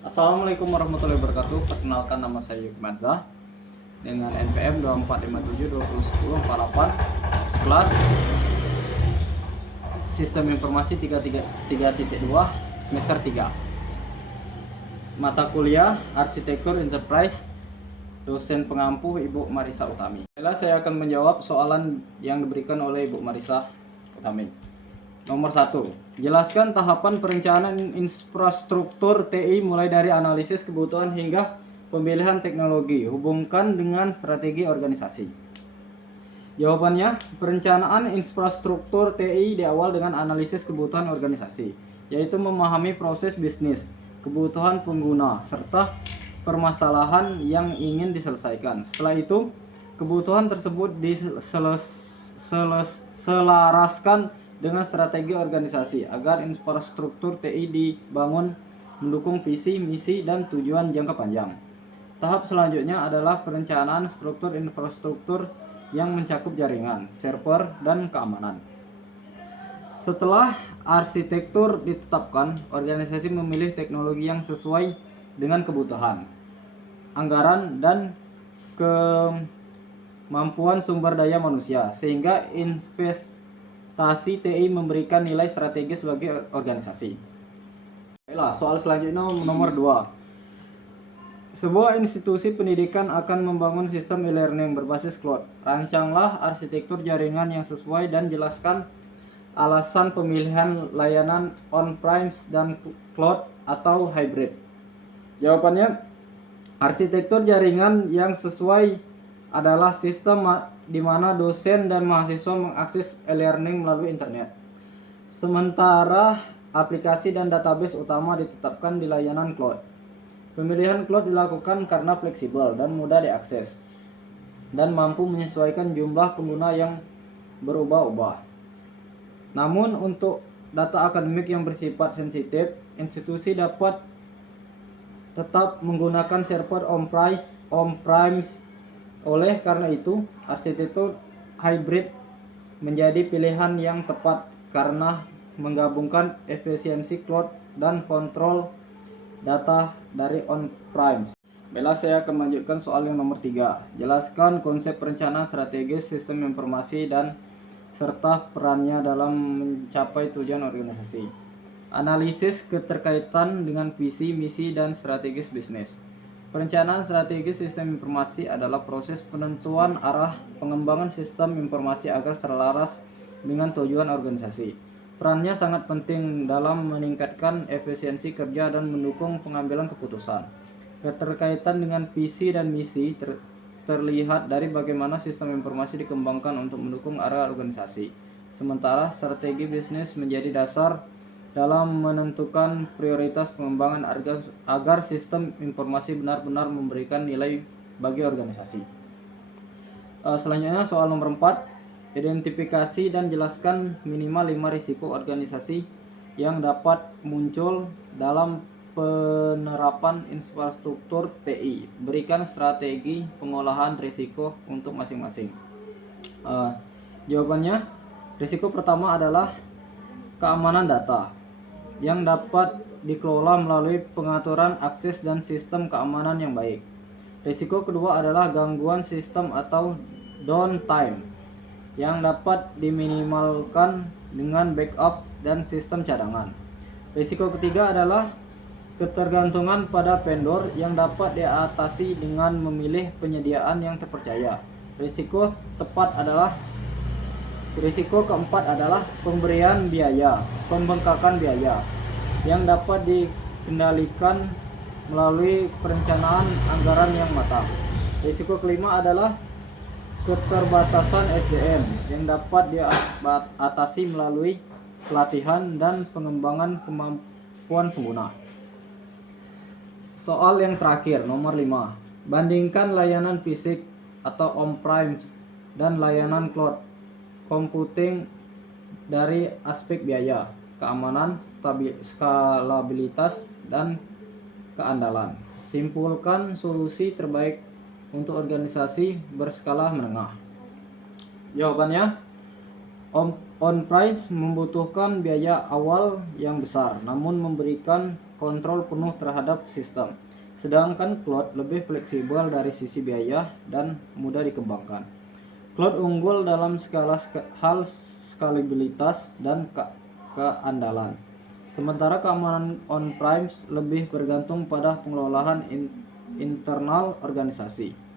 Assalamualaikum warahmatullahi wabarakatuh. Perkenalkan, nama saya Yuk Mazza dengan NPM 2457201048, kelas Sistem Informasi 3.2 semester 3. Mata kuliah Arsitektur Enterprise, dosen pengampu Ibu Marisa Utami. Saya akan menjawab soalan yang diberikan oleh Ibu Marisa Utami. Nomor 1. Jelaskan tahapan perencanaan infrastruktur TI mulai dari analisis kebutuhan hingga pemilihan teknologi. Hubungkan dengan strategi organisasi. Jawabannya, perencanaan infrastruktur TI diawal dengan analisis kebutuhan organisasi, yaitu memahami proses bisnis, kebutuhan pengguna, serta permasalahan yang ingin diselesaikan. Setelah itu, kebutuhan tersebut diselaraskan dengan strategi organisasi agar infrastruktur TI dibangun mendukung visi, misi, dan tujuan jangka panjang. Tahap selanjutnya adalah perencanaan struktur infrastruktur yang mencakup jaringan, server, dan keamanan. Setelah arsitektur ditetapkan, organisasi memilih teknologi yang sesuai dengan kebutuhan, anggaran, dan kemampuan sumber daya manusia, sehingga investasi TI memberikan nilai strategis bagi organisasi. Baiklah, soal selanjutnya nomor 2. Sebuah institusi pendidikan akan membangun sistem e-learning berbasis cloud. Rancanglah arsitektur jaringan yang sesuai dan jelaskan alasan pemilihan layanan on-premise dan cloud atau hybrid. Jawabannya, arsitektur jaringan yang sesuai adalah sistem di mana dosen dan mahasiswa mengakses e-learning melalui internet. Sementara aplikasi dan database utama ditetapkan di layanan cloud. Pemilihan cloud dilakukan karena fleksibel dan mudah diakses dan mampu menyesuaikan jumlah pengguna yang berubah-ubah. Namun untuk data akademik yang bersifat sensitif, institusi dapat tetap menggunakan server on-premise. Oleh karena itu, arsitektur hybrid menjadi pilihan yang tepat karena menggabungkan efisiensi cloud dan kontrol data dari on-premise. Baiklah, saya akan melanjutkan soal yang nomor 3. Jelaskan konsep perencanaan strategis sistem informasi dan serta perannya dalam mencapai tujuan organisasi. Analisis keterkaitan dengan visi, misi, dan strategis bisnis. Perencanaan strategis sistem informasi adalah proses penentuan arah pengembangan sistem informasi agar selaras dengan tujuan organisasi. Perannya sangat penting dalam meningkatkan efisiensi kerja dan mendukung pengambilan keputusan. Keterkaitan dengan visi dan misi terlihat dari bagaimana sistem informasi dikembangkan untuk mendukung arah organisasi. Sementara strategi bisnis menjadi dasar dalam menentukan prioritas pengembangan agar sistem informasi benar-benar memberikan nilai bagi organisasi. Selanjutnya soal nomor 4. Identifikasi dan jelaskan minimal 5 risiko organisasi yang dapat muncul dalam penerapan infrastruktur TI. Berikan strategi pengolahan risiko untuk masing-masing. Jawabannya, risiko pertama adalah keamanan data yang dapat dikelola melalui pengaturan akses dan sistem keamanan yang baik. Risiko kedua adalah gangguan sistem atau downtime yang dapat diminimalkan dengan backup dan sistem cadangan. Risiko ketiga adalah ketergantungan pada vendor yang dapat diatasi dengan memilih penyediaan yang terpercaya. Risiko keempat adalah pembengkakan biaya yang dapat dikendalikan melalui perencanaan anggaran yang matang. Risiko kelima adalah keterbatasan SDM yang dapat diatasi melalui pelatihan dan pengembangan kemampuan pengguna. Soal yang terakhir, nomor 5. Bandingkan layanan fisik atau on-premise dan layanan cloud computing dari aspek biaya, keamanan, skalabilitas, dan keandalan. Simpulkan solusi terbaik untuk organisasi berskala menengah. Jawabannya, on-premise membutuhkan biaya awal yang besar, namun memberikan kontrol penuh terhadap sistem. Sedangkan cloud lebih fleksibel dari sisi biaya dan mudah dikembangkan. Cloud unggul dalam hal skalabilitas dan keandalan. Sementara keamanan on-premise lebih bergantung pada pengelolaan internal organisasi.